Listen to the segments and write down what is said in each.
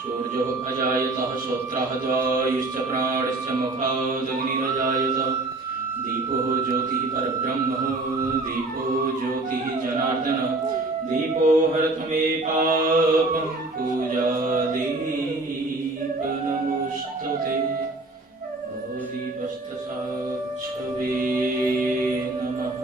सूर्यो अजायतः श्रोत्रः द्वायुश्च प्राणश्च मुखादग्निरजायत दीपो ज्योतिः परब्रह्म दीपो ज्योतिः जनार्दन दीपो हरतु मे पापं पूजादीप नमोस्तुते ओ दीपस्तसाक्षवे नमः।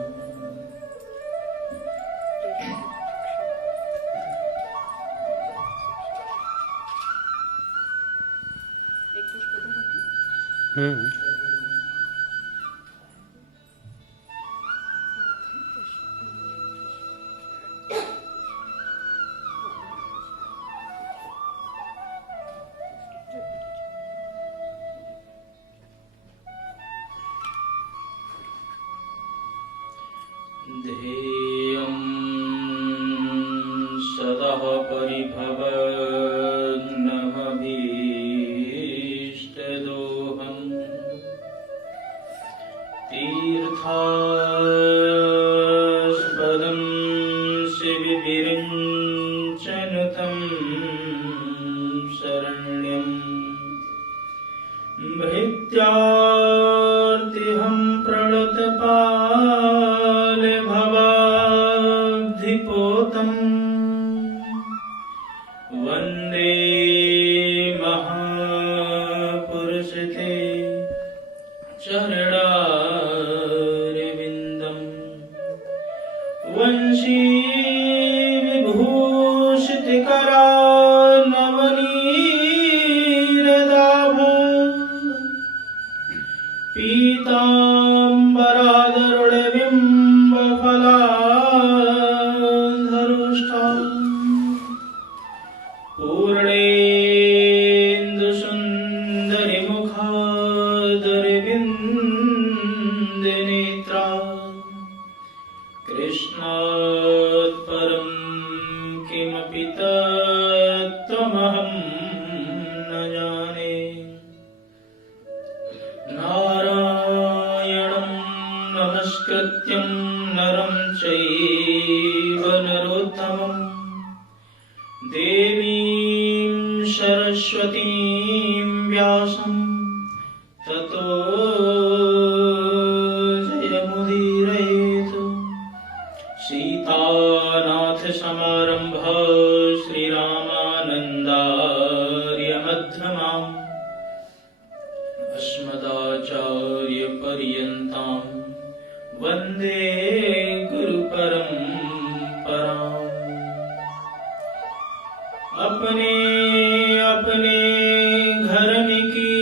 ध्येयं सदा परिभवग्नमभीष्टदोहम् तीर्थास्पदं शिविविरिञ्चनुतं शरण्यं भृत्यार्तिहं प्रणतपालभवाब्धिपोतम् वन्दे महापुरुषते चरणारविन्दम् वंशी विभूषितकरानवनीरदाभ पीताम्बरादरुणबिम्बफलाधरुष्टा पूर्णेन्दुसुन्दरिमुखादरविन्दनेत्रा कृष्णात् परं किमपि तत्त्वमहं न जाने। नारायणं नमस्कृत्यं नरं चैव नरोत्तमं देवीं सरस्वतीं व्यासं ततो जयमुदीरयेत्। सीतानाथसमारम्भा श्रीरामानन्दार्यमध्यमाम् अस्मदाचार्यपर्यन्तां वन्दे गुरुपरम्पराम्। अपने अपने घर में की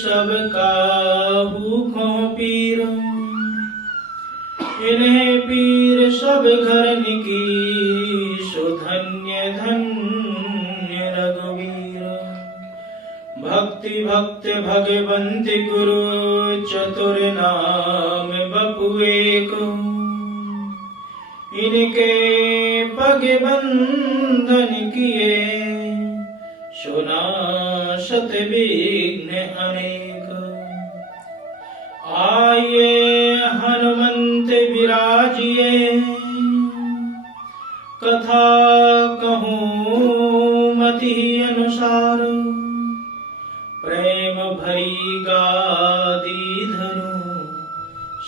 सबका भूखों पीर इन्हें पीर सब घर की सुधन्य धन्य रघुवीर। भक्ति भक्त भगवंत गुरु चतुर नाम बपु एक इनके पग बंधन किए सुनाशत विघ्न अनेक। आइए हनुमंत विराजिए कथा कहूँ मति अनुसार प्रेम भरी गादी धरूं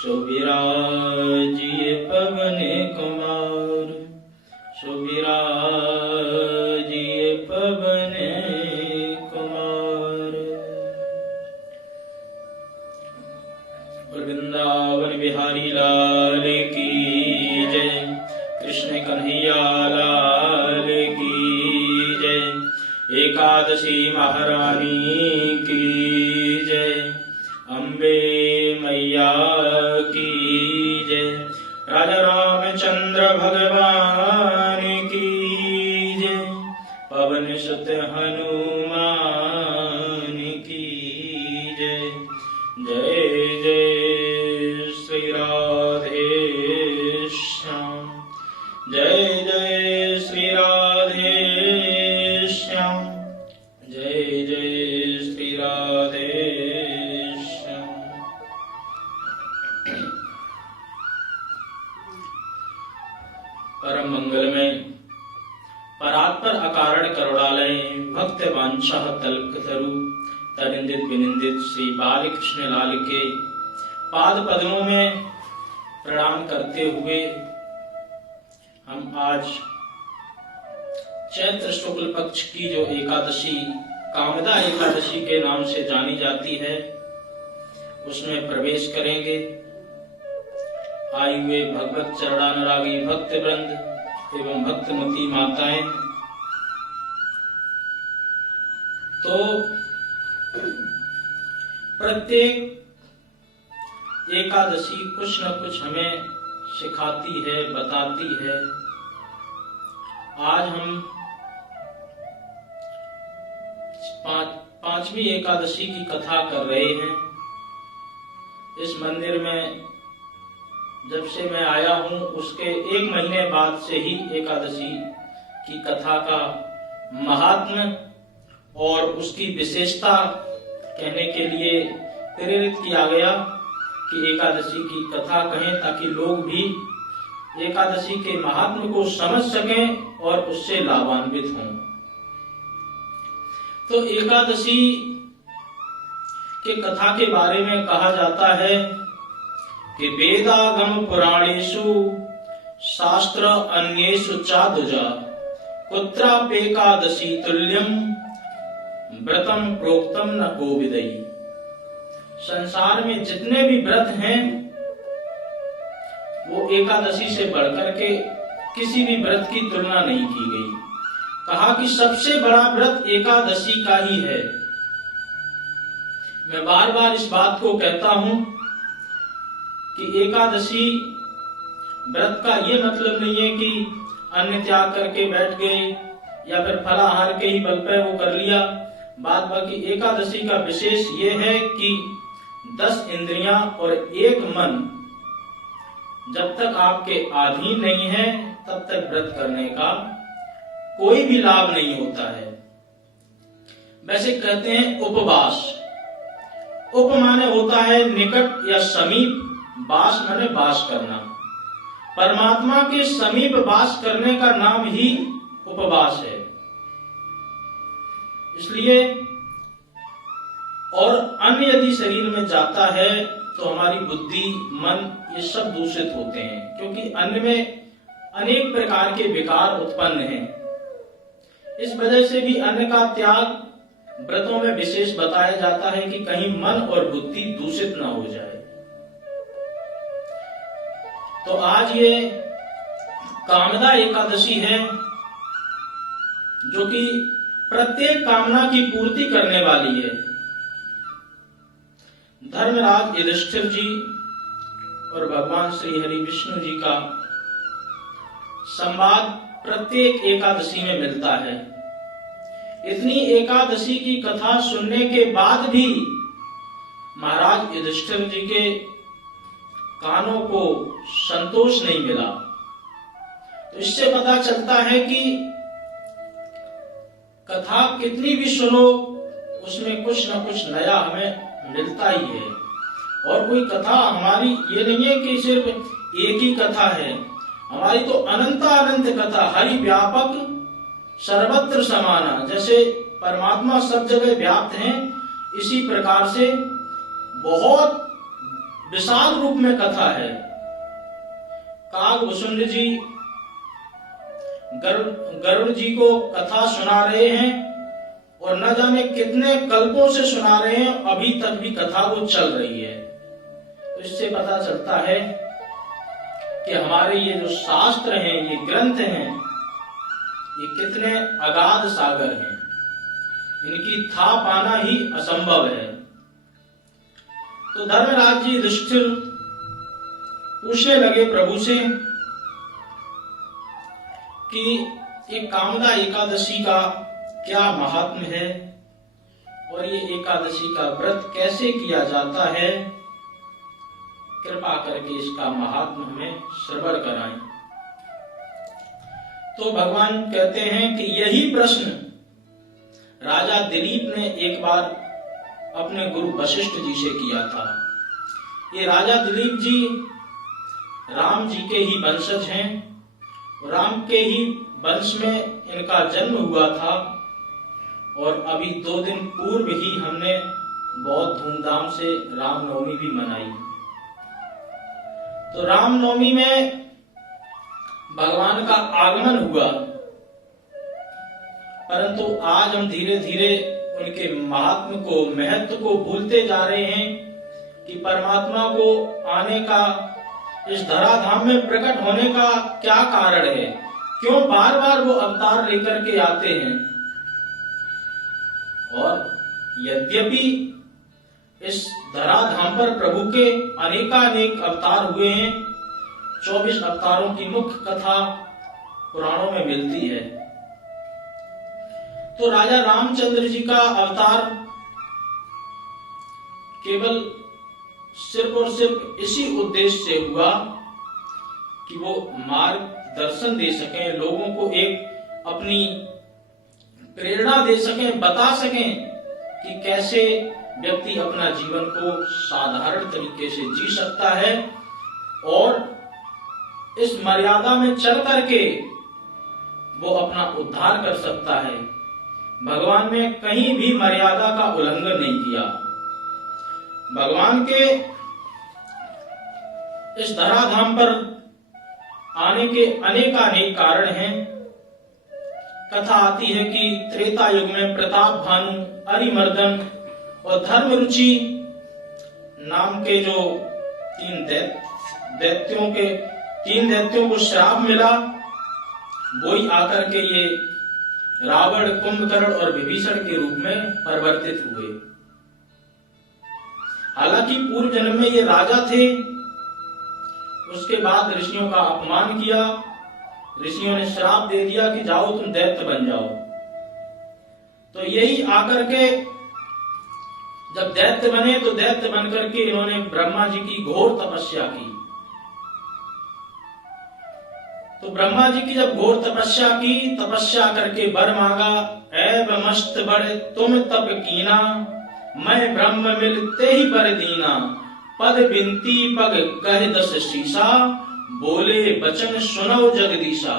सुविराजिए पवन कुमार सुविराजिए पवन कुमार। वृंदावन बिहारी लाल की जय कृष्ण कन्हैया लाल की जय एकादशी महारानी की जय अम्बे मैया की जय राजा रामचंद्र भगवान की जय पवन सुत हनुमान की जय। जय जय श्री राधे श्याम जय जय श्री राधे श्याम जय जय श्री राधे श्याम। परम मंगल में परात्पर अकारण करुणालय भक्त भक्त वांछा तल्कतरु तनिंदित विनिंदित श्री बाल कृष्ण लाल के पाद पद्मों में प्रणाम करते हुए हम आज चैत्र शुक्ल पक्ष की जो एकादशी कामदा एकादशी के नाम से जानी जाती है उसमें प्रवेश करेंगे। आए हुए भगवत चरणानुरागी भक्त वृंद एवं भक्तमती माताएं, तो प्रत्येक एकादशी कुछ न कुछ हमें सिखाती है, बताती है। आज हम पांचवी एकादशी की कथा कर रहे हैं। इस मंदिर में जब से मैं आया हूं उसके 1 महीने बाद से ही एकादशी की कथा का महात्म्य और उसकी विशेषता कहने के लिए प्रेरित किया गया कि एकादशी की कथा कहें, ताकि लोग भी एकादशी के महात्म्य को समझ सकें और उससे लाभान्वित हों। तो एकादशी के कथा के बारे में कहा जाता है कि वेदागम पुराणेषु शास्त्र अन्येषु चादुजा कुत्राप्येकादशी तुल्यम व्रतम प्रोक्तम न कोविदई। संसार में जितने भी व्रत हैं वो एकादशी से बढ़कर के किसी भी व्रत की तुलना नहीं की गई। कहा कि सबसे बड़ा व्रत एकादशी का ही है। मैं बार बार इस बात को कहता हूं कि एकादशी व्रत का ये मतलब नहीं है कि अन्न त्याग करके बैठ गए या फिर फलाहार के ही बल पर वो कर लिया। बात बाकी एकादशी का विशेष ये है कि 10 इंद्रियां और 1 मन जब तक आपके अधीन नहीं है तब तक व्रत करने का कोई भी लाभ नहीं होता है। वैसे कहते हैं उपवास। उप माने होता है निकट या समीप, वास माने वास करना। परमात्मा के समीप वास करने का नाम ही उपवास है। इसलिए और अन्न यदि शरीर में जाता है तो हमारी बुद्धि, मन ये सब दूषित होते हैं, क्योंकि अन्न में अनेक प्रकार के विकार उत्पन्न हैं। इस वजह से भी अन्न का त्याग व्रतों में विशेष बताया जाता है कि कहीं मन और बुद्धि दूषित ना हो जाए। तो आज ये कामदा एकादशी है जो कि प्रत्येक कामना की पूर्ति करने वाली है। धर्मराज युधिष्ठिर जी और भगवान श्री हरि विष्णु जी का संवाद प्रत्येक एकादशी में मिलता है। इतनी एकादशी की कथा सुनने के बाद भी महाराज युधिष्ठिर जी के कानों को संतोष नहीं मिला। तो इससे पता चलता है कि कथा कितनी भी सुनो उसमें कुछ न कुछ नया हमें मिलता ही है। और कोई कथा हमारी ये नहीं है कि सिर्फ एक ही कथा है, हमारी तो अनंत कथा, हरि व्यापक सर्वत्र समाना। जैसे परमात्मा सब जगह व्याप्त हैं, इसी प्रकार से बहुत विशाल रूप में कथा है। कागभूषुंड जी गरुड़ जी को कथा सुना रहे हैं और न जाने कितने कल्पों से सुना रहे हैं, अभी तक भी कथा वो चल रही है। तो इससे पता चलता है कि हमारे ये जो शास्त्र हैं, ये ग्रंथ हैं, ये कितने अगाध सागर हैं, इनकी था पाना ही असंभव है। तो धर्मराज जी युधिष्ठिर पूछने लगे प्रभु से कि ये कामदा एकादशी का क्या महात्म्य है और ये एकादशी का व्रत कैसे किया जाता है, कृपा करके इसका महात्म्य हमें श्रवण कराएं। तो भगवान कहते हैं कि यही प्रश्न राजा दिलीप ने एक बार अपने गुरु वशिष्ठ जी से किया था। ये राजा दिलीप जी राम जी के ही वंशज हैं, राम के ही वंश में इनका जन्म हुआ था और अभी 2 दिन पूर्व ही हमने बहुत धूमधाम से रामनवमी भी मनाई। तो रामनवमी में भगवान का आगमन हुआ, परंतु आज हम धीरे धीरे उनके महात्म को, महत्व को भूलते जा रहे हैं कि परमात्मा को आने का, इस धराधाम में प्रकट होने का क्या कारण है, क्यों बार बार वो अवतार लेकर के आते हैं। और यद्यपि इस धराधाम पर प्रभु के अनेकानेक अवतार हुए हैं, 24 अवतारों की मुख्य कथा पुराणों में मिलती है। तो राजा रामचंद्र जी का अवतार केवल सिर्फ और सिर्फ इसी उद्देश्य से हुआ कि वो मार्गदर्शन दे सकें, लोगों को एक अपनी प्रेरणा दे सकें, बता सकें कि कैसे व्यक्ति अपना जीवन को साधारण तरीके से जी सकता है और इस मर्यादा में चल करके वो अपना उद्धार कर सकता है। भगवान ने कहीं भी मर्यादा का उल्लंघन नहीं किया। भगवान के इस धराधाम पर आने के अनेकानेक कारण हैं। कथा आती है कि त्रेता युग में प्रताप भानु, अरिमर्दन और धर्मरुचि नाम के जो 3 दैत्यों को श्राप मिला, वही आकर के ये रावण, कुंभकर्ण और विभीषण के रूप में परिवर्तित हुए। हालांकि पूर्व जन्म में ये राजा थे, उसके बाद ऋषियों का अपमान किया, ऋषियों ने श्राप दे दिया कि जाओ तुम दैत्य बन जाओ। तो यही आकर के जब दैत्य बने तो दैत्य बन करके इन्होंने ब्रह्मा जी की घोर तपस्या की। तो ब्रह्मा जी की जब घोर तपस्या की, तपस्या करके वर मांगा, ऐब मस्त बड़ तुम तप कीना, मैं ब्रह्म मिलते ही बर दीना, पद बिनती पग कह 10 शीशा, बोले बचन सुनो जगदीशा।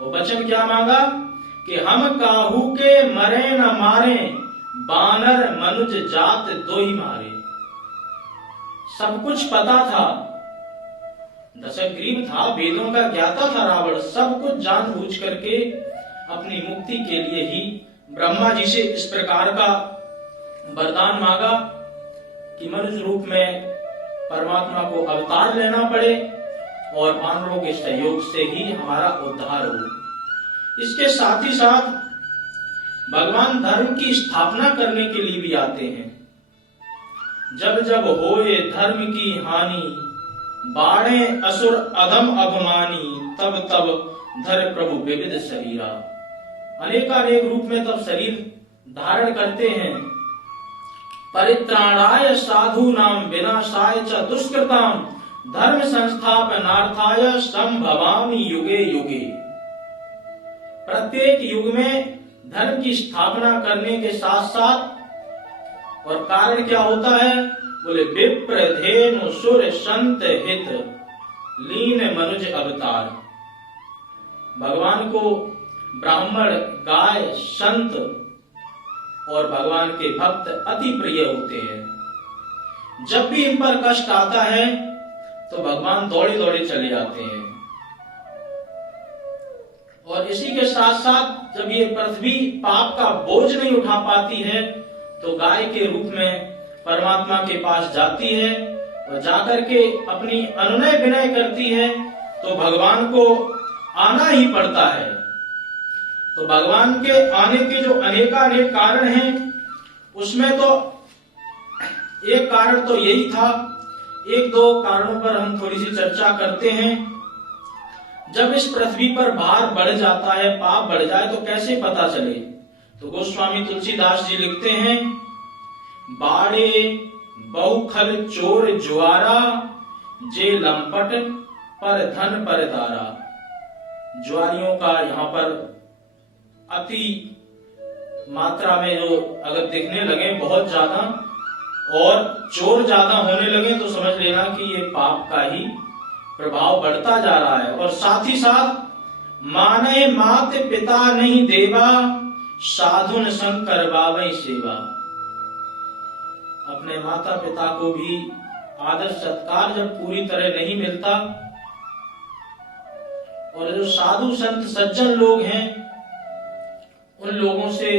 और वचन क्या मांगा कि हम काहू के मरे न मारे, बानर मनुज जात दो ही मारे। सब कुछ पता था, दशग्रीव था, वेदों का ज्ञाता था रावण, सब कुछ जानबूझ करके अपनी मुक्ति के लिए ही ब्रह्मा जी से इस प्रकार का वरदान मांगा कि मनुष्य रूप में परमात्मा को अवतार लेना पड़े और वानरों के सहयोग से ही हमारा उद्धार हो। इसके साथ ही साथ भगवान धर्म की स्थापना करने के लिए भी आते हैं। जब जब होए धर्म की हानि, बाणे असुर अधम अभिमानी, तब तब धर प्रभु विविध शरीरा। अनेकानेक रूप में तब शरीर धारण करते हैं। परित्राणाय साधु नाम विनाशाय च दुष्कृताम, धर्म संस्थापनार्थाय संभवामि युगे युगे। प्रत्येक युग में धर्म की स्थापना करने के साथ साथ, और कारण क्या होता है, बोले विप्र धेनु सुर संत हित, लीन मनुज अवतार। भगवान को ब्राह्मण, गाय, संत और भगवान के भक्त अति प्रिय होते हैं। जब भी इन पर कष्ट आता है तो भगवान दौड़े दौड़े चले जाते हैं। और इसी के साथ साथ जब ये पृथ्वी पाप का बोझ नहीं उठा पाती है तो गाय के रूप में परमात्मा के पास जाती है और जाकर के अपनी अनुनय विनय करती है, तो भगवान को आना ही पड़ता है। तो भगवान के आने के जो अनेकानेक कारण हैं, उसमें तो एक कारण तो यही था। एक दो कारणों पर हम थोड़ी सी चर्चा करते हैं। जब इस पृथ्वी पर भार बढ़ जाता है, पाप बढ़ जाए, तो कैसे पता चले? तो गोस्वामी तुलसीदास जी लिखते हैं, बाड़े बहुखल चोर ज्वारा, जे लंपट पर धन पर दारा। ज्वारियों का यहाँ पर अति मात्रा में जो अगर दिखने लगे बहुत ज्यादा और चोर ज्यादा होने लगे तो समझ लेना कि ये पाप का ही प्रभाव बढ़ता जा रहा है। और साथ ही साथ माने मात पिता नहीं देवा, साधुन संग करवावई सेवा। अपने माता पिता को भी आदर सत्कार जब पूरी तरह नहीं मिलता, और जो साधु संत सज्जन लोग हैं उन लोगों से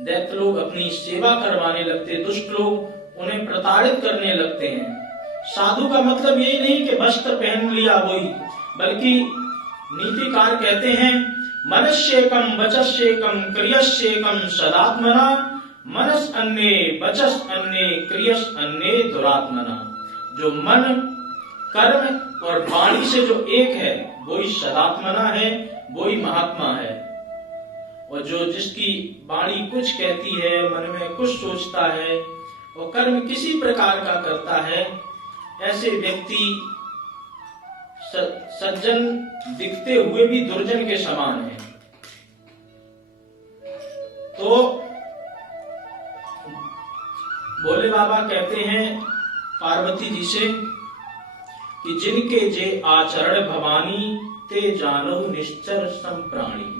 दैत्य लोग अपनी सेवा करवाने लगते, दुष्ट लोग उन्हें प्रताड़ित करने लगते हैं। साधु का मतलब यही नहीं कि वस्त्र पहन लिया वही, बल्कि नीतिकार कहते हैं मनस्येकम वचस्येकम क्रियस्येकम सदात्मना, मनस अन्ये वचस अन्ये क्रियस अन्ये दुरात्मना। जो मन कर्म और वाणी से जो एक है वही सदात्मना है, वही महात्मा है। और जो जिसकी वाणी कुछ कहती है, मन में कुछ सोचता है और कर्म किसी प्रकार का करता है, ऐसे व्यक्ति सज्जन दिखते हुए भी दुर्जन के समान है। तो भोले बाबा कहते हैं पार्वती जी से कि जिनके जे आचरण भवानी ते जानो निश्चर संप्राणी।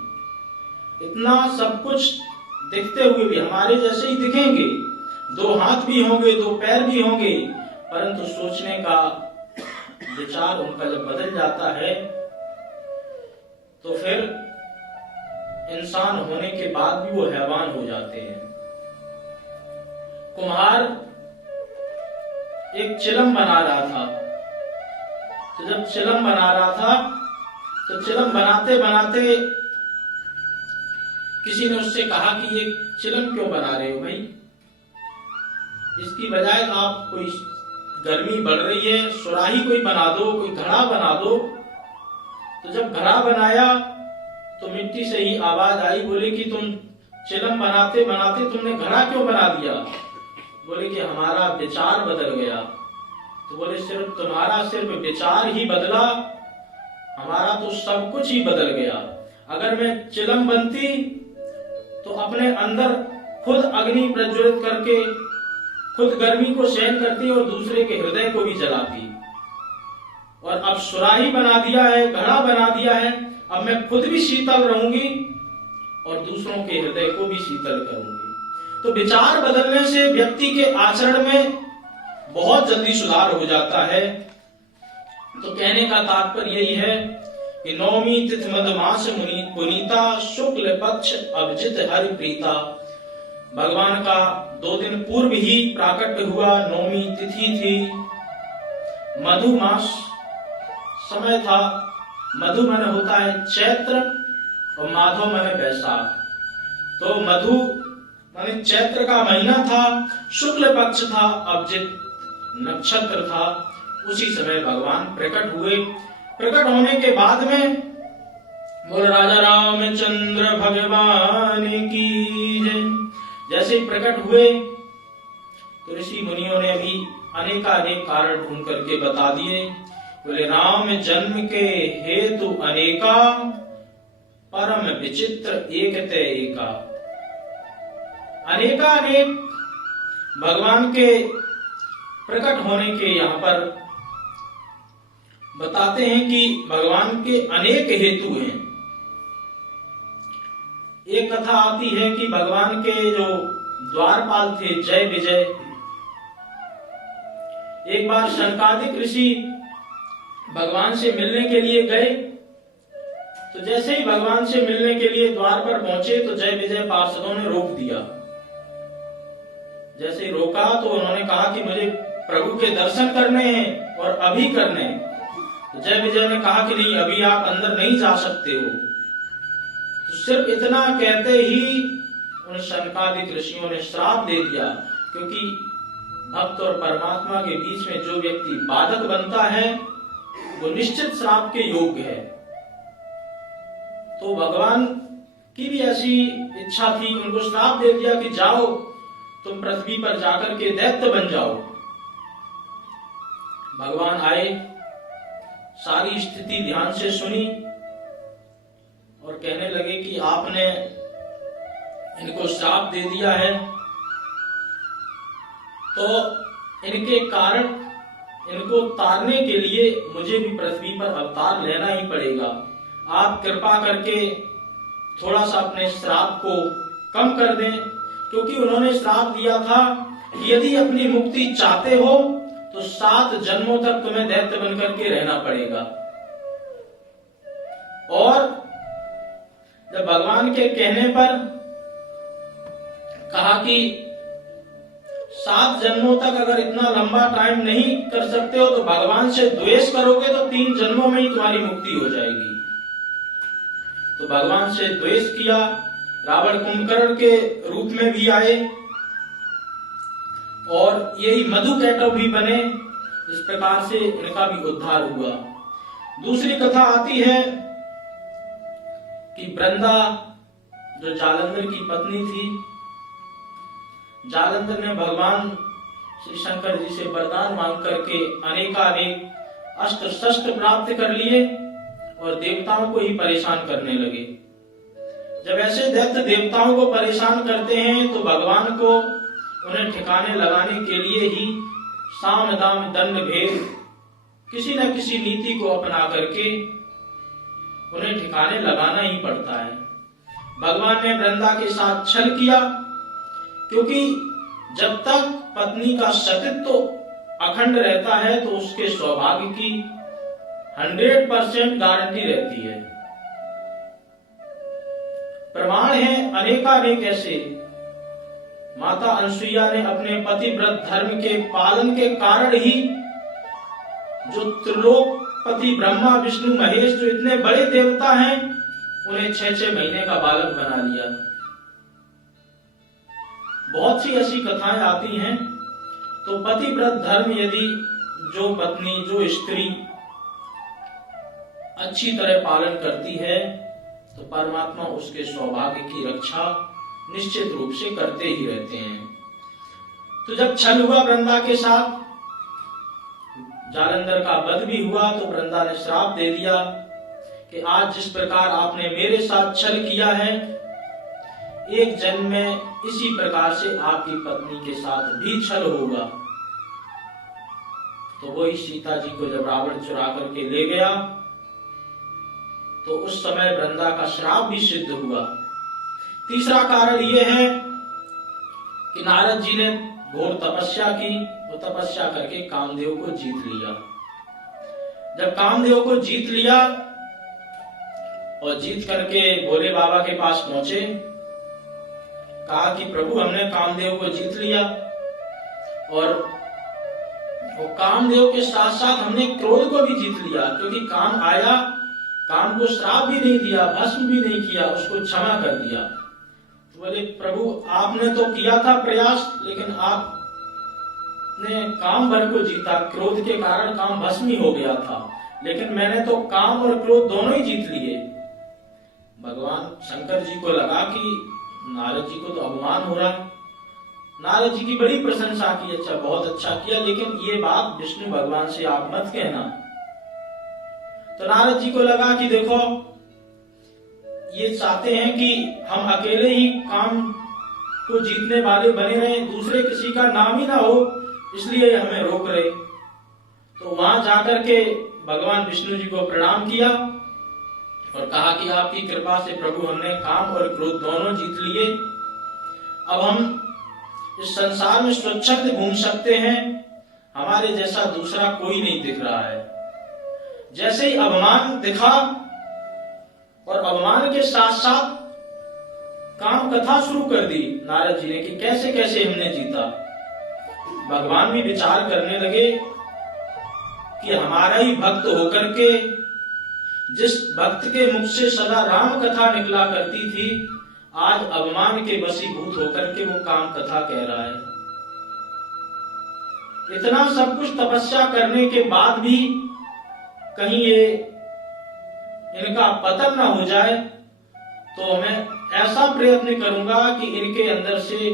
इतना सब कुछ दिखते हुए भी हमारे जैसे ही दिखेंगे, दो हाथ भी होंगे, दो पैर भी होंगे, परंतु सोचने का विचार उनका जब बदल जाता है तो फिर इंसान होने के बाद भी वो हैवान हो जाते हैं। कुम्हार एक चिलम बना रहा था, तो जब चिलम बना रहा था तो चिलम बनाते बनाते किसी ने उससे कहा कि ये चिलम क्यों बना रहे हो भाई, इसकी बजाय आप कोई गर्मी बढ़ रही है, सुराही कोई बना दो, कोई घड़ा बना दो। तो जब घड़ा बनाया तो मिट्टी से ही आवाज आई, बोले कि तुम चिलम बनाते बनाते तुमने घड़ा क्यों बना दिया? बोले कि हमारा विचार बदल गया। तो बोले सिर्फ तुम्हारा सिर्फ विचार ही बदला, हमारा तो सब कुछ ही बदल गया। अगर मैं चिलम बनती तो अपने अंदर खुद अग्नि प्रज्वलित करके खुद गर्मी को सहन करती और दूसरे के हृदय को भी जलाती। और अब सुराही बना दिया है, घड़ा बना दिया है, अब मैं खुद भी शीतल रहूंगी और दूसरों के हृदय को भी शीतल करूंगी। तो विचार बदलने से व्यक्ति के आचरण में बहुत जल्दी सुधार हो जाता है। तो कहने का तात्पर्य यही है कि नौमी तिथि मधुमास पुनीता शुक्ल पक्ष अभिजित हरि प्रीता। भगवान का 2 दिन पूर्व ही प्राकट्य हुआ, नौमी तिथि थी, मधुमास समय था। मधु मन होता है चैत्र और माधव मन बैसाख। तो मधु माने चैत्र का महीना था, शुक्ल पक्ष था, अभिजित नक्षत्र था। उसी समय भगवान प्रकट हुए। प्रकट होने के बाद में बोल राजा रामचंद्र भगवान की जय। जैसे ही प्रकट हुए तो ऋषि मुनियों ने अभी अनेकानेक कारण ढूंढ करके बता दिए। बोले राम जन्म के हेतु अनेका, परम विचित्र एक ते एका। अनेकानेक भगवान के प्रकट होने के यहाँ पर बताते हैं कि भगवान के अनेक हेतु हैं। एक कथा आती है कि भगवान के जो द्वारपाल थे जय विजय, एक बार शनकादिक ऋषि भगवान से मिलने के लिए गए। तो जैसे ही भगवान से मिलने के लिए द्वार पर पहुंचे तो जय विजय पार्षदों ने रोक दिया। जैसे ही रोका तो उन्होंने कहा कि मुझे प्रभु के दर्शन करने हैं और अभी करने हैं। तो जय विजय ने कहा कि नहीं, अभी आप अंदर नहीं जा सकते हो। तो सिर्फ इतना कहते ही उन शनकादिक ऋषियों ने श्राप दे दिया, क्योंकि भक्त और परमात्मा के बीच में जो व्यक्ति बाधक बनता है वो निश्चित श्राप के योग्य है। तो भगवान की भी ऐसी इच्छा थी, उनको श्राप दे दिया कि जाओ तुम पृथ्वी पर जाकर के दैत्य बन जाओ। भगवान आए, सारी स्थिति ध्यान से सुनी और कहने लगे कि आपने इनको श्राप दे दिया है तो इनके कारण इनको तारने के लिए मुझे भी पृथ्वी पर अवतार लेना ही पड़ेगा। आप कृपा करके थोड़ा सा अपने श्राप को कम कर दें, क्योंकि उन्होंने श्राप दिया था कि यदि अपनी मुक्ति चाहते हो तो 7 जन्मों तक तुम्हें दैत्य बनकर के रहना पड़ेगा। और जब भगवान के कहने पर कहा कि 7 जन्मों तक अगर इतना लंबा टाइम नहीं कर सकते हो तो भगवान से द्वेष करोगे तो 3 जन्मों में ही तुम्हारी मुक्ति हो जाएगी। तो भगवान से द्वेष किया, रावण कुंभकर्ण के रूप में भी आए और यही मधुकैटव भी बने। इस प्रकार से इनका भी उद्धार हुआ। दूसरी कथा आती है कि वृंदा जो जालंधर की पत्नी थी, जालंधर ने भगवान श्री शंकर जी से वरदान मांग करके अनेकानेक अस्त्र शस्त्र प्राप्त कर लिए और देवताओं को ही परेशान करने लगे। जब ऐसे दैत्य देवताओं को परेशान करते हैं तो भगवान को उन्हें ठिकाने लगाने के लिए ही साम दाम दंड भेद किसी न किसी नीति को अपना करके उन्हें ठिकाने लगाना ही पड़ता है। भगवान ने वृंदा के साथ छल किया, क्योंकि जब तक पत्नी का सतीत्व अखंड रहता है तो उसके सौभाग्य की 100% गारंटी रहती है। प्रमाण है अनेकानेक ऐसे। माता अनसुईया ने अपने पतिव्रत धर्म के पालन के कारण ही जो त्रिलोकपति ब्रह्मा विष्णु महेश जो इतने बड़े देवता हैं उन्हें 6-6 महीने का बालक बना लिया। बहुत सी ऐसी कथाएं आती हैं। तो पतिव्रत धर्म यदि जो पत्नी जो स्त्री अच्छी तरह पालन करती है तो परमात्मा उसके सौभाग्य की रक्षा निश्चित रूप से करते ही रहते हैं। तो जब छल हुआ वृंदा के साथ, जालंधर का वध भी हुआ, तो वृंदा ने श्राप दे दिया कि आज जिस प्रकार आपने मेरे साथ छल किया है, एक जन्म में इसी प्रकार से आपकी पत्नी के साथ भी छल होगा। तो वही सीता जी को जब रावण चुरा करके ले गया तो उस समय वृंदा का श्राप भी सिद्ध हुआ। तीसरा कारण यह है कि नारद जी ने घोर तपस्या की। वो तपस्या करके कामदेव को जीत लिया। जब कामदेव को जीत लिया और जीत करके भोले बाबा के पास पहुंचे, कहा कि प्रभु हमने कामदेव को जीत लिया और कामदेव के साथ साथ हमने क्रोध को भी जीत लिया, क्योंकि काम आया, काम को श्राप भी नहीं दिया, भस्म भी नहीं किया, उसको क्षमा कर दिया। तो बोले प्रभु आपने तो किया था प्रयास, लेकिन आपने काम भर को जीता, क्रोध के कारण काम भस्म ही हो गया था, लेकिन मैंने तो काम और क्रोध दोनों ही जीत लिए। भगवान शंकर जी को लगा कि नारद जी को तो अपमान हो रहा है। नारद जी की बड़ी प्रशंसा की, अच्छा बहुत अच्छा किया, लेकिन ये बात विष्णु भगवान से आप मत कहना। तो नारद जी को लगा कि देखो ये चाहते हैं कि हम अकेले ही काम को जीतने वाले बने रहे, दूसरे किसी का नाम ही ना हो, इसलिए हमें रोक रहे। तो वहां जाकर के भगवान विष्णु जी को प्रणाम किया और कहा कि आपकी कृपा से प्रभु हमने काम और क्रोध दोनों जीत लिए। अब हम इस संसार में स्वच्छंद घूम सकते हैं, हमारे जैसा दूसरा कोई नहीं दिख रहा है। जैसे ही अभिमान दिखा और अभिमान के साथ साथ काम कथा शुरू कर दी नारद जी ने कि कैसे कैसे हमने जीता। भगवान भी विचार करने लगे कि हमारा ही भक्त होकर के जिस भक्त के मुख से सदा राम कथा निकला करती थी, आज अभिमान के वशीभूत होकर के वो काम कथा कह रहा है। इतना सब कुछ तपस्या करने के बाद भी कहीं ये इनका पतन ना हो जाए, तो मैं ऐसा प्रयत्न करूंगा कि इनके अंदर से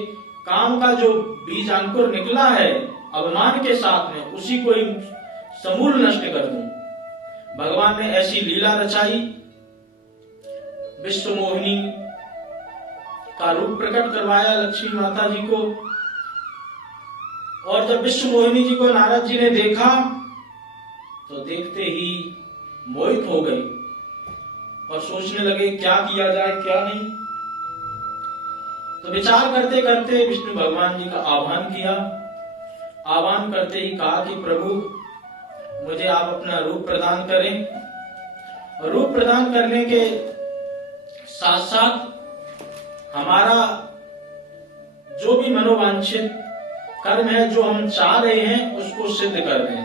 काम का जो बीज अंकुर निकला है अभिमान के साथ में, उसी को ही समूल नष्ट कर दूं। भगवान ने ऐसी लीला रचाई, विश्व मोहिनी का रूप प्रकट करवाया लक्ष्मी माता जी को। और जब विश्व मोहिनी जी को नारद जी ने देखा तो देखते ही मोहित हो गए और सोचने लगे क्या किया जाए क्या नहीं। तो विचार करते करते विष्णु भगवान जी का आह्वान किया। आह्वान करते ही कहा कि प्रभु मुझे आप अपना रूप प्रदान करें। और रूप प्रदान करने के साथ साथ हमारा जो भी मनोवांछित कर्म है, जो हम चाह रहे हैं, उसको सिद्ध कर दें।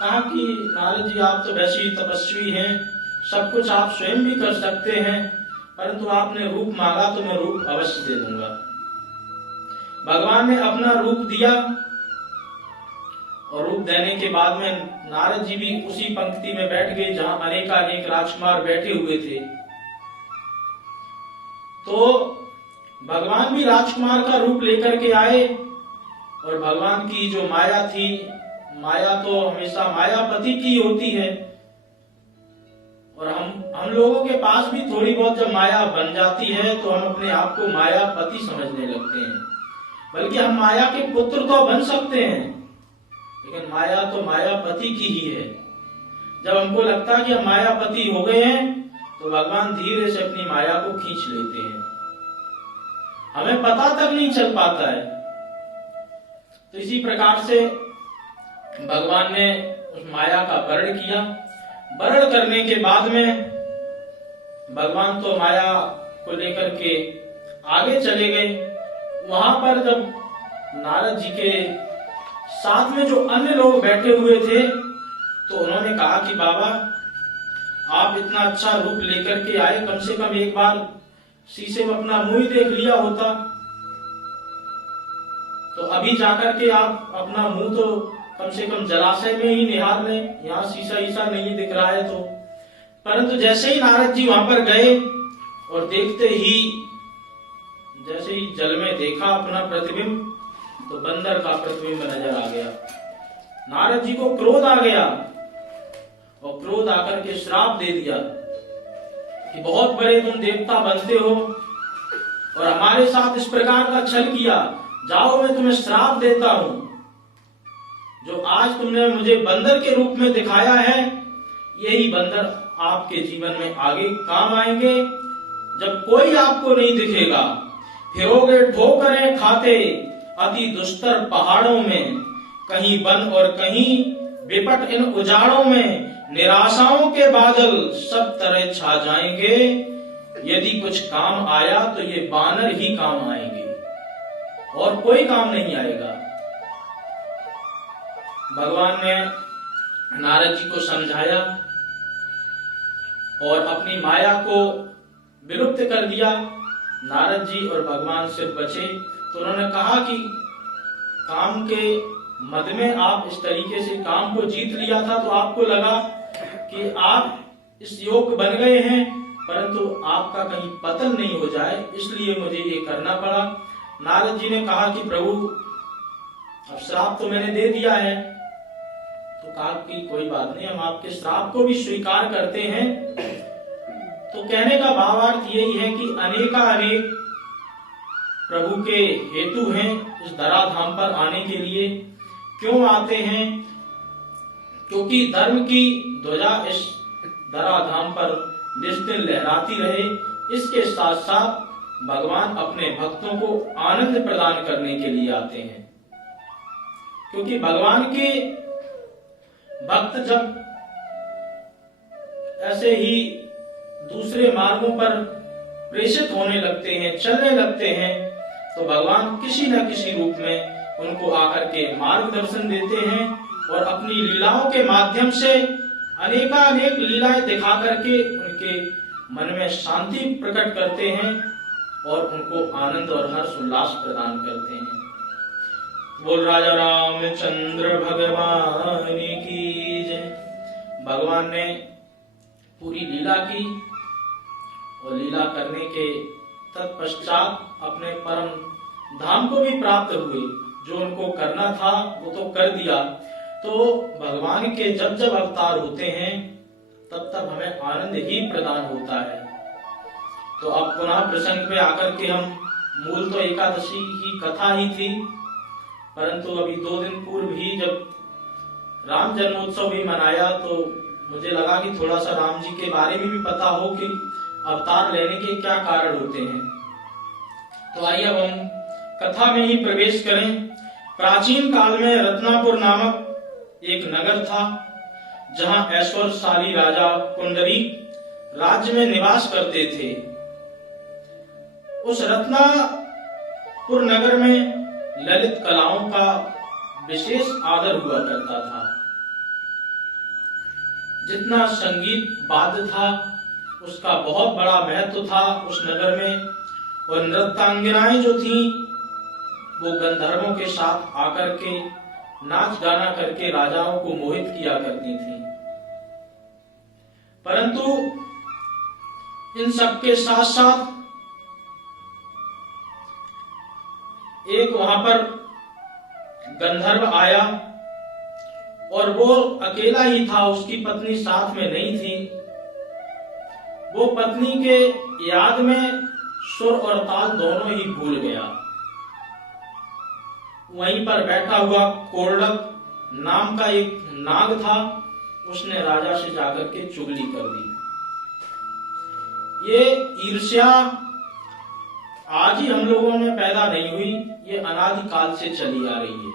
कहा कि नारद जी आप तो वैसे ही तपस्वी हैं, सब कुछ आप स्वयं भी कर सकते हैं, परंतु आपने रूप मांगा तो मैं रूप अवश्य दे दूंगा। भगवान ने अपना रूप दिया और रूप देने के बाद में नारद जी भी उसी पंक्ति में बैठ गए जहां अनेकानेक राजकुमार बैठे हुए थे। तो भगवान भी राजकुमार का रूप लेकर के आए और भगवान की जो माया थी, माया तो हमेशा मायापति की होती है, और हम लोगों के पास भी थोड़ी बहुत जब माया बन जाती है तो हम अपने आप को मायापति समझने लगते हैं। बल्कि हम माया के पुत्र तो बन सकते हैं, लेकिन माया तो मायापति की ही है। जब हमको लगता है कि हम मायापति हो गए हैं तो भगवान धीरे से अपनी माया को खींच लेते हैं, हमें पता तक नहीं चल पाता है। तो इसी प्रकार से भगवान ने उस माया का वर्ण किया। वर्ण करने के बाद में भगवान तो माया को लेकर के आगे चले गए। वहां पर जब नारद जी के साथ में जो अन्य लोग बैठे हुए थे तो उन्होंने कहा कि बाबा आप इतना अच्छा रूप लेकर के आए, कम से कम एक बार शीशे में अपना मुंह ही देख लिया होता। तो अभी जाकर के आप अपना मुंह तो कम से कम जलाशय में ही निहार लें, यहाँ शीशा ईसा नहीं दिख रहा है तो। परंतु जैसे ही नारद जी वहां पर गए और देखते ही जैसे ही जल में देखा अपना प्रतिबिंब, तो बंदर का प्रतिबिंब नजर आ गया। नारद जी को क्रोध आ गया और क्रोध आकर के श्राप दे दिया कि बहुत बड़े तुम देवता बनते हो और हमारे साथ इस प्रकार का छल किया, जाओ मैं तुम्हें श्राप देता हूं। जो आज तुमने मुझे बंदर के रूप में दिखाया है, यही बंदर आपके जीवन में आगे काम आएंगे। जब कोई आपको नहीं दिखेगा, फिरोगे ठोकरें खाते अति दुस्तर पहाड़ों में, कहीं वन और कहीं विपट इन उजाड़ों में, निराशाओं के बादल सब तरह छा जाएंगे। यदि कुछ काम आया तो ये बानर ही काम आएंगे और कोई काम नहीं आएगा। भगवान ने नारद जी को समझाया और अपनी माया को विलुप्त कर दिया। नारद जी और भगवान सिर्फ बचे। तो उन्होंने कहा कि काम के मद में आप इस तरीके से काम को जीत लिया था, तो आपको लगा कि आप इस योग्य बन गए हैं, परंतु आपका कहीं पतन नहीं हो जाए, इसलिए मुझे ये करना पड़ा। नारद जी ने कहा कि प्रभु अब श्राप तो मैंने दे दिया है। तो कहा कि कोई बात नहीं, हम आपके श्राप को भी स्वीकार करते हैं। तो कहने का भावार्थ यही है कि अनेकानेक प्रभु के हेतु हैं इस धराधाम पर आने के लिए। क्यों आते हैं? क्योंकि धर्म की ध्वजा इस धराधाम पर निस्दिन लहराती रहे। इसके साथ साथ भगवान अपने भक्तों को आनंद प्रदान करने के लिए आते हैं, क्योंकि भगवान के भक्त जब ऐसे ही दूसरे मार्गों पर प्रेषित होने लगते हैं, चलने लगते हैं, तो भगवान किसी न किसी रूप में उनको आकर के मार्गदर्शन देते हैं और अपनी लीलाओं के माध्यम से अनेकानेक लीलाएं दिखा करके उनके मन में शांति प्रकट करते हैं और उनको आनंद और हर्ष उल्लास प्रदान करते हैं। बोल राजा रामचंद्र भगवान की जय। भगवान ने पूरी लीला की और लीला करने के तत्पश्चात अपने परम धाम को भी प्राप्त हुए। जो उनको करना था वो तो कर दिया। तो भगवान के जब जब अवतार होते हैं तब तब हमें आनंद ही प्रदान होता है। तो अब पुनः प्रसंग पे आकर के हम, मूल तो एकादशी की कथा ही थी, परंतु अभी 2 दिन पूर्व ही जब राम जन्मोत्सव भी मनाया तो मुझे लगा कि थोड़ा सा राम जी के बारे में भी पता हो कि अवतार लेने के क्या कारण होते हैं। तो आइए अब हम कथा में ही प्रवेश करें। प्राचीन काल में रत्नापुर नामक एक नगर था, जहां ऐश्वर्यशाली राजा पुंडरीक राज्य में निवास करते थे। उस रत्नापुर नगर में ललित कलाओं का विशेष आदर हुआ करता था। जितना संगीत वाद्य था उसका बहुत बड़ा महत्व था उस नगर में, और नृत्यांगनाएं जो थीं वो गंधर्वों के साथ आकर के नाच गाना करके राजाओं को मोहित किया करती थीं। परंतु इन सबके साथ साथ एक वहां पर गंधर्व आया, और वो अकेला ही था, उसकी पत्नी साथ में नहीं थी। वो पत्नी के याद में सुर और ताल दोनों ही भूल गया। वहीं पर बैठा हुआ कोरडक नाम का एक नाग था, उसने राजा से जाकर के चुगली कर दी। ये ईर्ष्या आज ही हम लोगों में पैदा नहीं हुई, ये अनादि काल से चली आ रही है।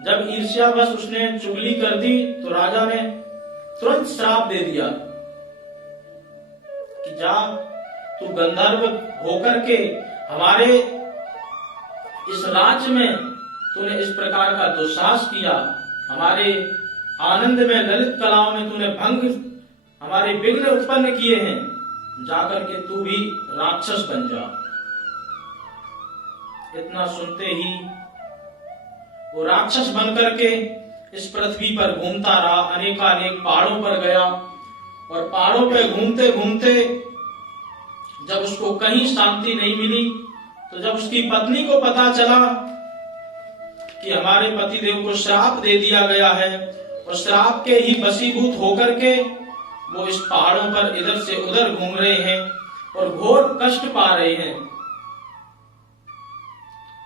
जब ईर्ष्या बस उसने चुगली कर दी तो राजा ने तुरंत श्राप दे दिया कि जा, तू गंधर्व होकर के हमारे इस राज्य में तूने इस प्रकार का दुस्साहस किया, हमारे आनंद में ललित कलाओं में तूने भंग, हमारे विघ्न उत्पन्न किए हैं, जाकर के तू भी राक्षस बन जा। इतना सुनते ही वो राक्षस बनकर के इस पृथ्वी पर घूमता रहा, अनेकानेक पहाड़ों पर गया, और पहाड़ों पे घूमते घूमते जब उसको कहीं शांति नहीं मिली, तो जब उसकी पत्नी को पता चला कि हमारे पतिदेव को श्राप दे दिया गया है, और श्राप के ही वशीभूत होकर के वो इस पहाड़ों पर इधर से उधर घूम रहे हैं और घोर कष्ट पा रहे हैं,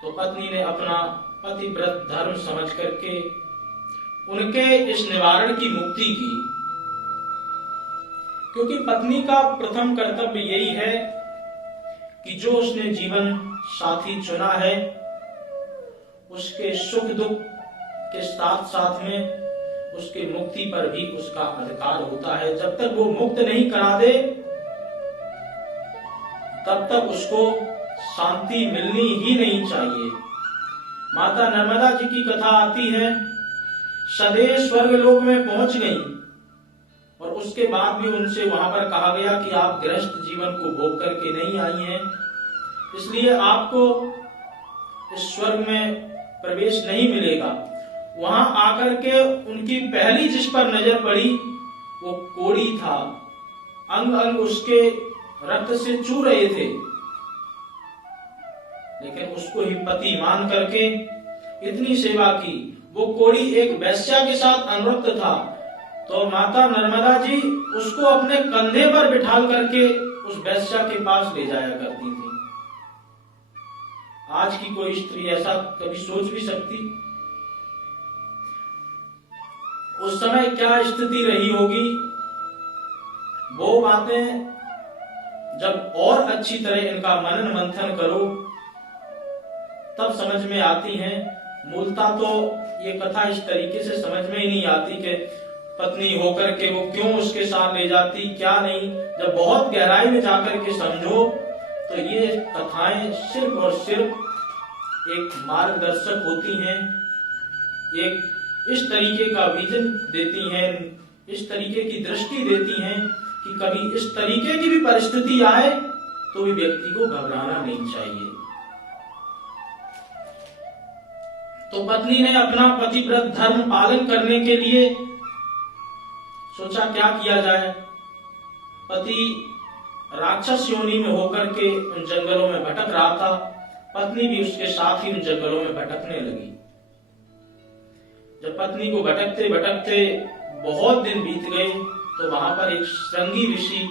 तो पत्नी ने अपना पतिव्रत धर्म समझ करके उनके इस निवारण की मुक्ति की। क्योंकि पत्नी का प्रथम कर्तव्य यही है कि जो उसने जीवन साथी चुना है उसके सुख दुख के साथ साथ में उसके मुक्ति पर भी उसका अधिकार होता है। जब तक वो मुक्त नहीं करा दे तब तक उसको शांति मिलनी ही नहीं चाहिए। माता नर्मदा जी की कथा आती है, सदैव स्वर्ग लोक में पहुंच गई, और उसके बाद भी उनसे वहां पर कहा गया कि आप गृहस्थ जीवन को भोग करके नहीं आई हैं, इसलिए आपको इस स्वर्ग में प्रवेश नहीं मिलेगा। वहां आकर के उनकी पहली जिस पर नजर पड़ी वो कोढ़ी था, अंग अंग उसके रक्त से चू रहे थे, लेकिन उसको ही पति मान करके इतनी सेवा की। वो कोढ़ी एक वैश्या के साथ अनुरक्त था, तो माता नर्मदा जी उसको अपने कंधे पर बिठाल करके उस वैश्या के पास ले जाया करती थी। आज की कोई स्त्री ऐसा कभी सोच भी सकती? उस समय क्या स्थिति रही होगी? वो बातें जब और अच्छी तरह इनका मनन मंथन करो तब समझ में आती हैं। मूलतः तो ये कथा इस तरीके से समझ में ही नहीं आती कि पत्नी होकर के वो क्यों उसके साथ ले जाती, क्या नहीं। जब बहुत गहराई में जाकर के समझो तो ये कथाएं सिर्फ और सिर्फ एक मार्गदर्शक होती हैं, एक इस तरीके का विजन देती हैं, इस तरीके की दृष्टि देती हैं कि कभी इस तरीके की भी परिस्थिति आए तो भी व्यक्ति को घबराना नहीं चाहिए। तो पत्नी ने अपना पतिव्रत धर्म पालन करने के लिए सोचा क्या किया जाए। पति राक्षस योनि में होकर के उन जंगलों में भटक रहा था, पत्नी भी उसके साथ ही उन जंगलों में भटकने लगी। जब पत्नी को भटकते भटकते बहुत दिन बीत गए तो वहां पर एक श्रृंगी ऋषि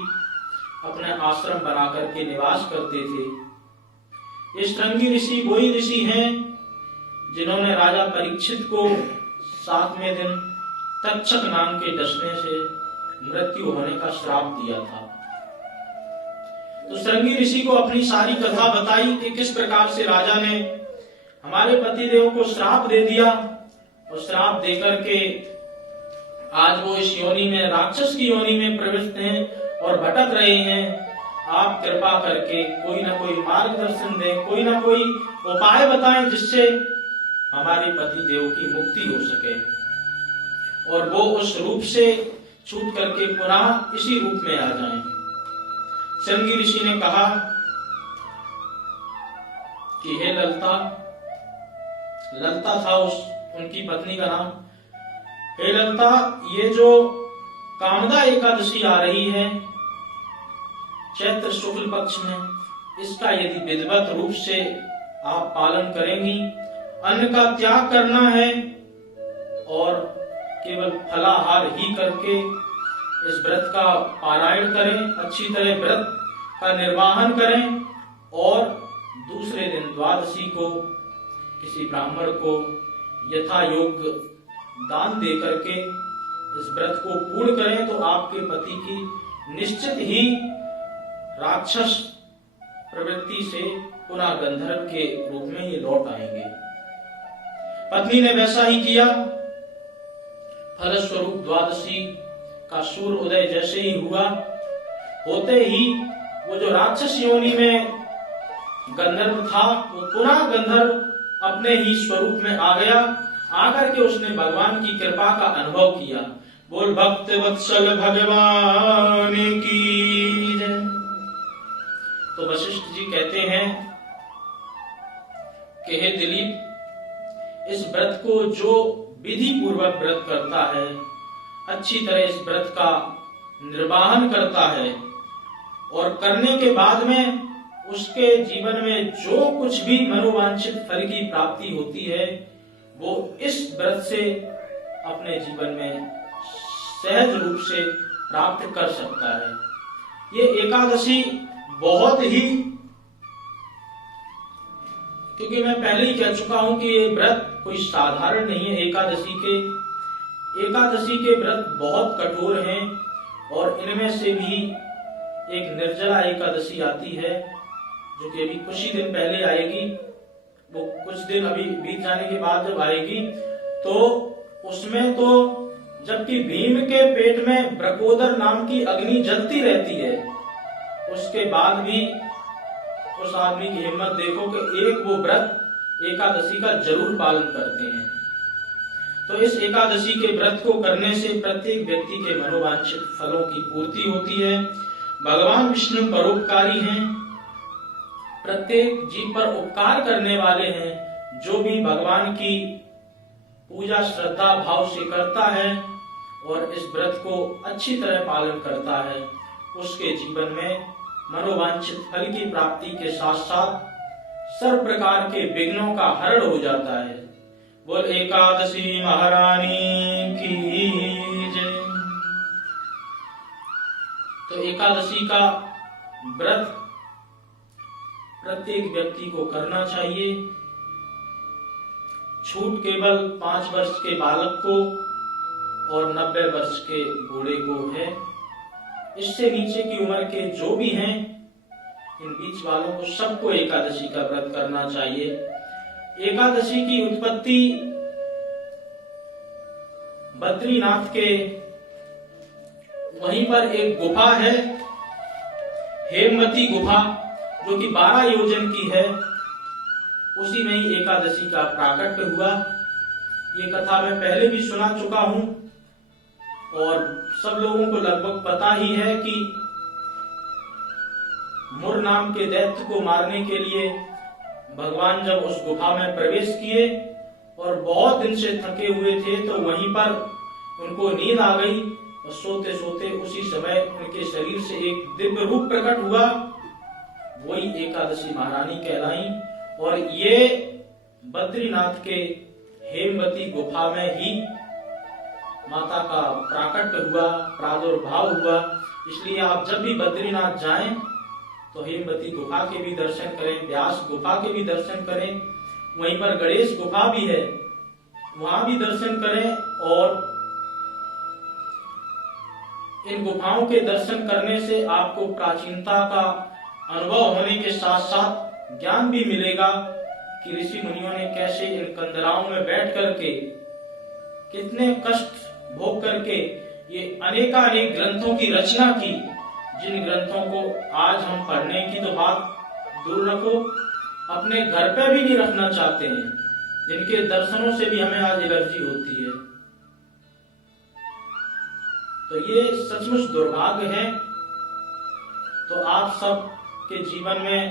अपने आश्रम बना करके निवास करते थे। ये श्रृंगी ऋषि वही ऋषि हैं जिन्होंने राजा परीक्षित को 7वें दिन तक्षक नाम के डसने से मृत्यु होने का श्राप दिया था। तो श्रृंगी ऋषि को अपनी सारी कथा बताई कि किस प्रकार से राजा ने हमारे पतिदेव को श्राप दे दिया और श्राप देकर के आज वो इस योनि में, राक्षस की योनि में प्रविष्ट हैं और भटक रहे हैं। आप कृपा करके कोई ना कोई मार्गदर्शन दें, कोई ना कोई उपाय बताएं जिससे हमारे पतिदेव की मुक्ति हो सके और वो उस रूप से छूट करके पुनः इसी रूप में आ जाएं। श्रृंगी ऋषि ने कहा कि हे ललता, ललता था उनकी पत्नी का नाम, हे ललता, ये जो कामदा एकादशी आ रही है चैत्र शुक्ल पक्ष में, इसका यदि विधिवत रूप से आप पालन करेंगी, अन्न का त्याग करना है और केवल फलाहार ही करके इस व्रत का पारायण करें, अच्छी तरह व्रत का निर्वाहन करें और दूसरे दिन द्वादशी को किसी ब्राह्मण को यथा योग्य दान दे करके इस व्रत को पूर्ण करें तो आपके पति की निश्चित ही राक्षस प्रवृत्ति से पुनः गंधर्व के रूप में ये लौट आएंगे। पत्नी ने वैसा ही किया। फलस्वरूप द्वादशी का सूर्य उदय जैसे ही हुआ, होते ही वो जो राक्षस योनि में गंधर्व था वो पुनः गंधर्व अपने ही स्वरूप में आ गया। आकर के उसने भगवान की कृपा का अनुभव किया। बोल भक्त वत्सल भगवान की जय। तो वशिष्ठ जी कहते हैं कि हे दिलीप, इस व्रत को जो विधि पूर्वक व्रत करता है, अच्छी तरह इस व्रत का निर्वाहन करता है और करने के बाद में उसके जीवन में जो कुछ भी मनोवांछित फल की प्राप्ति होती है वो इस व्रत से अपने जीवन में सहज रूप से प्राप्त कर सकता है। ये एकादशी बहुत ही, क्योंकि मैं पहले ही कह चुका हूं कि ये व्रत कोई साधारण नहीं है। एकादशी के व्रत बहुत कठोर हैं और इनमें से भी एक निर्जला एकादशी आती है जो कि अभी कुछ ही दिन पहले आएगी। वो कुछ दिन अभी बीत जाने के बाद जब आएगी तो उसमें तो जबकि भीम के पेट में ब्रकोदर नाम की अग्नि जलती रहती है, उसके बाद भी उस आदमी की हिम्मत देखो कि एक वो व्रत एकादशी का जरूर पालन करते हैं। तो इस एकादशी के व्रत को करने से प्रत्येक व्यक्ति के मनोवांछित फलों की पूर्ति होती है। भगवान विष्णु परोपकारी हैं, प्रत्येक जीव पर उपकार करने वाले हैं। जो भी भगवान की पूजा श्रद्धा भाव से करता है और इस व्रत को अच्छी तरह पालन करता है, उसके जीवन में मनोवांछित फल की प्राप्ति के साथ साथ सर्व प्रकार के विघ्नों का हरण हो जाता है। बोल एकादशी महारानी की जय। तो एकादशी का व्रत प्रत्येक व्यक्ति को करना चाहिए। छूट केवल 5 वर्ष के बालक को और 90 वर्ष के बूढ़े को है। इससे नीचे की उम्र के जो भी हैं, इन बीच वालों को सबको एकादशी का व्रत करना चाहिए। एकादशी की उत्पत्ति बद्रीनाथ के वहीं पर एक गुफा है, हेमवती गुफा, जो कि 12 योजन की है। उसी में ही एकादशी का प्राकट्य हुआ। ये कथा मैं पहले भी सुना चुका हूं और सब लोगों को लगभग पता ही है कि मुर नाम के दैत्य को मारने के लिए भगवान जब उस गुफा में प्रवेश किए और बहुत दिन से थके हुए थे तो वहीं पर उनको नींद आ गई और सोते सोते उसी समय उनके शरीर से एक दिव्य रूप प्रकट हुआ। वही एकादशी महारानी कहलाई और ये बद्रीनाथ के हेमवती गुफा में ही माता का प्राकट्य हुआ, प्रादुर्भाव हुआ। इसलिए आप जब भी बद्रीनाथ जाएं तो हेमवती गुफा के भी दर्शन करें, व्यास गुफा के भी दर्शन करें, वहीं पर गणेश गुफा भी है, वहां भी दर्शन करें। और इन गुफाओं के दर्शन करने से आपको प्राचीनता का अनुभव होने के साथ साथ ज्ञान भी मिलेगा कि ऋषि मुनियों ने कैसे इन कंदराओं में बैठ करके कितने कष्ट भोग करके ये अनेकानेक ग्रंथों की रचना की, जिन ग्रंथों को आज हम पढ़ने की तो बात दूर रखो, अपने घर पे भी नहीं रखना चाहते हैं, जिनके दर्शनों से भी हमें आज एलर्जी होती है। तो ये सचमुच दुर्भाग्य है। तो आप सब के जीवन में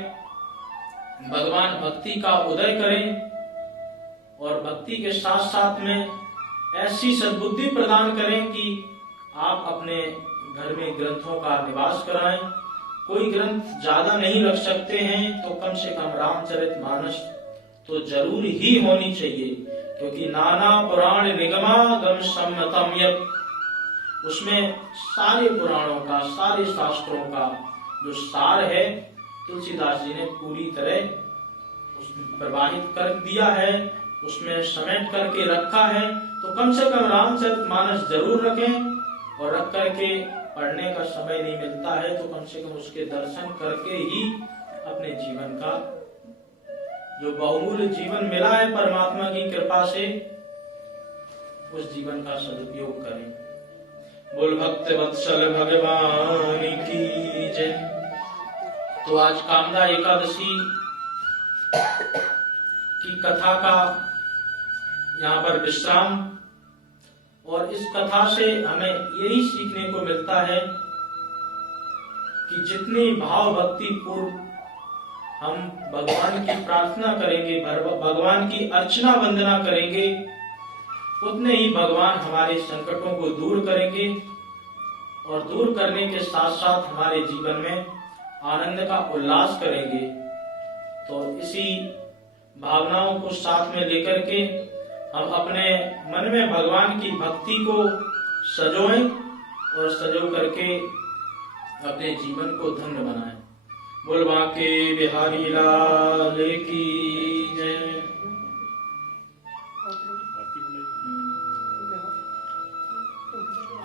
भगवान भक्ति का उदय करें और भक्ति के साथ साथ में ऐसी सद्बुद्धि प्रदान करें कि आप अपने घर में ग्रंथों का निवास कराएं। कोई ग्रंथ ज्यादा नहीं रख सकते हैं तो कम से कम रामचरितमानस तो जरूर ही होनी चाहिए, क्योंकि नाना पुराण निगमागम सम्मतम यत्, उसमें सारे पुराणों का, सारे शास्त्रों का जो सार है तुलसीदास जी ने पूरी तरह प्रवाहित कर दिया है, उसमें समेट करके रखा है। तो कम से कम रामचरितमानस जरूर रखें और रख करके पढ़ने का समय नहीं मिलता है तो कम से कम उसके दर्शन करके ही अपने जीवन का जो बहुमूल्य जीवन मिला है परमात्मा की कृपा से, उस जीवन का सदुपयोग करें। बोल भक्त वत्सल भगवान की जय। तो आज कामदा एकादशी की कथा का यहाँ पर विश्राम, और इस कथा से हमें यही सीखने को मिलता है कि जितनी भाव भक्ति पूर्व हम भगवान की प्रार्थना करेंगे, भगवान की अर्चना वंदना करेंगे, उतने ही भगवान हमारे संकटों को दूर करेंगे और दूर करने के साथ साथ हमारे जीवन में आनंद का उल्लास करेंगे। तो इसी भावनाओं को साथ में लेकर के हम अपने मन में भगवान की भक्ति को सजोएं और सजो करके अपने जीवन को धन्य बनाएं। बोल बांके बिहारी लाल की जय।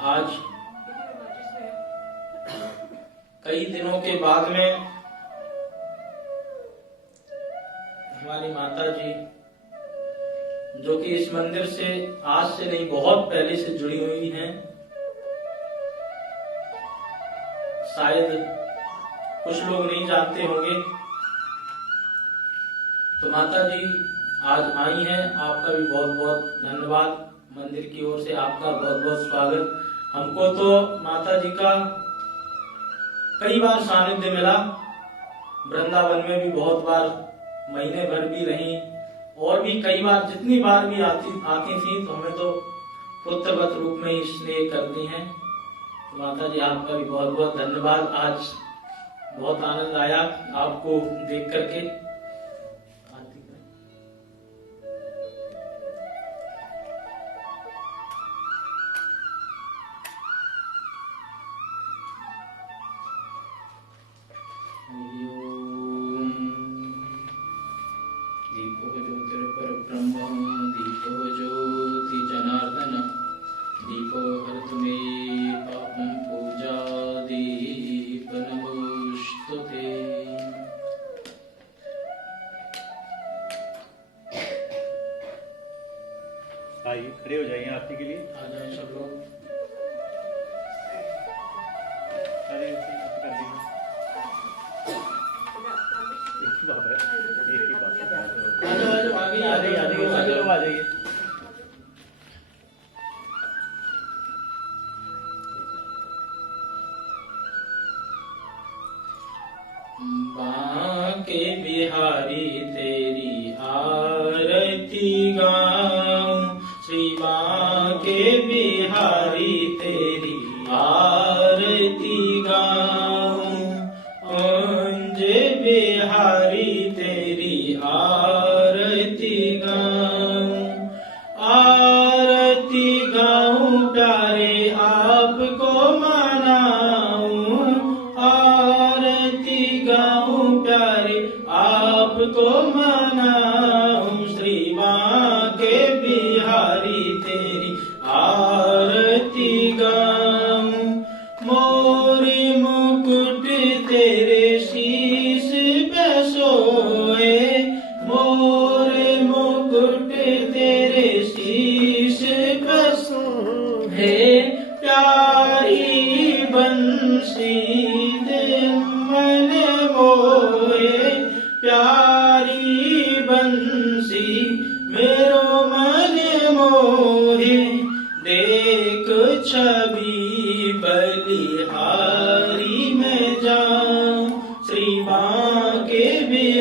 आज कई दिनों के बाद में हमारी माता जी, जो कि इस मंदिर से आज से नहीं बहुत पहले से जुड़ी हुई हैं, शायद कुछ लोग नहीं जानते होंगे, तो माता जी आज आई हैं। आपका भी बहुत बहुत धन्यवाद, मंदिर की ओर से आपका बहुत बहुत स्वागत। हमको तो माता जी का कई बार सानिध्य मिला, वृंदावन में भी बहुत बार महीने भर भी रही, और भी कई बार जितनी बार भी आती थी तो हमें तो पुत्रवत रूप में ही स्नेह करती हैं। तो माता जी आपका भी बहुत बहुत धन्यवाद। आज बहुत आनंद आया आपको देख करके। आइए खड़े हो जाइए आरती के लिए। आ जाए सब लोग। अरे कर दीजिए, एक ही बात है, एक ही बात है। आ जाओ आ जाइए। बांके बिहारी तेरी आरती गाऊं, श्री बांके बिहारी तेरी आरती गाऊं, कुंज बिहारी तेरी आरती गाऊं, आरती गाऊं प्यारे आपको मनाऊं, आरती गाऊं प्यारे आपको मनाऊं, श्री बांके बिहारी तेरी आरती गाऊं, मोरी मुकुट तेरे शीश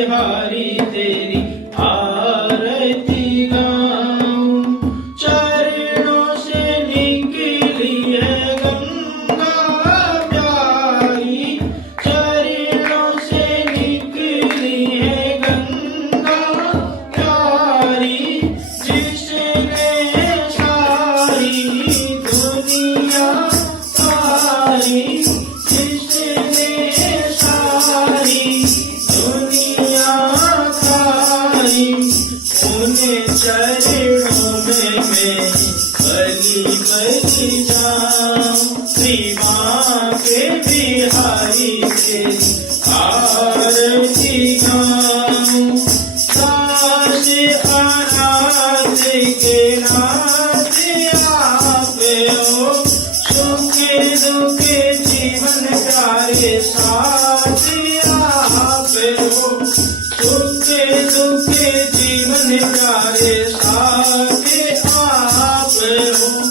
बिहारी तेरी आरती गाऊं। चरणों से निकली है गंगा प्यारी, चरणों से निकली है गंगा प्यारी, जिसने सारी दुनिया सारी, जिसने सारी दुनिया सारी, उन्हें चरणों में मैं बलि बलि जाऊं। श्री माँ के बिहारी तेरी आरती गाऊं। सास अनाथ के नाथ आप हो, सुख दुख जीवन प्यारे साथ आप हो, सुख दुख जीवन प्यारे साथ आप हो।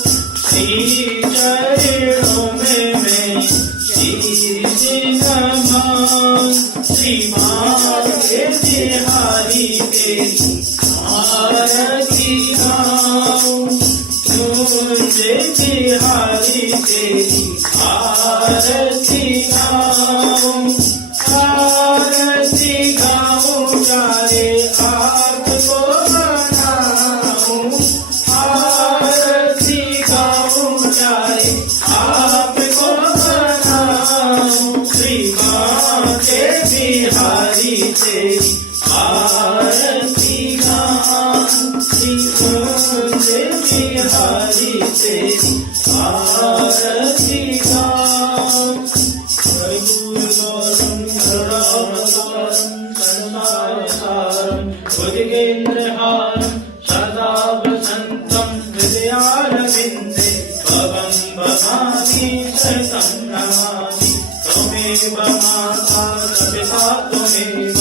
श्री चरणों में मैं शीश नमाऊं। श्री माँ के बिहारी तेरी आरती गाऊं। तुझे बिहारी तेरी आरती गाऊं। आरती गाऊं प्यारे आपको मनाऊं। आरती गाऊं प्यारे आपको मनाऊं। श्री माँ के बिहारी तेरी आरती गाऊं। श्री तुझे बिहारी तेरी आरती गाऊं। उद्गेन्द्रहारं सदा वसन्तं हृदयारविन्दे भवं भवानी शतं नमामि। त्वमेव माता च पिता त्वमेव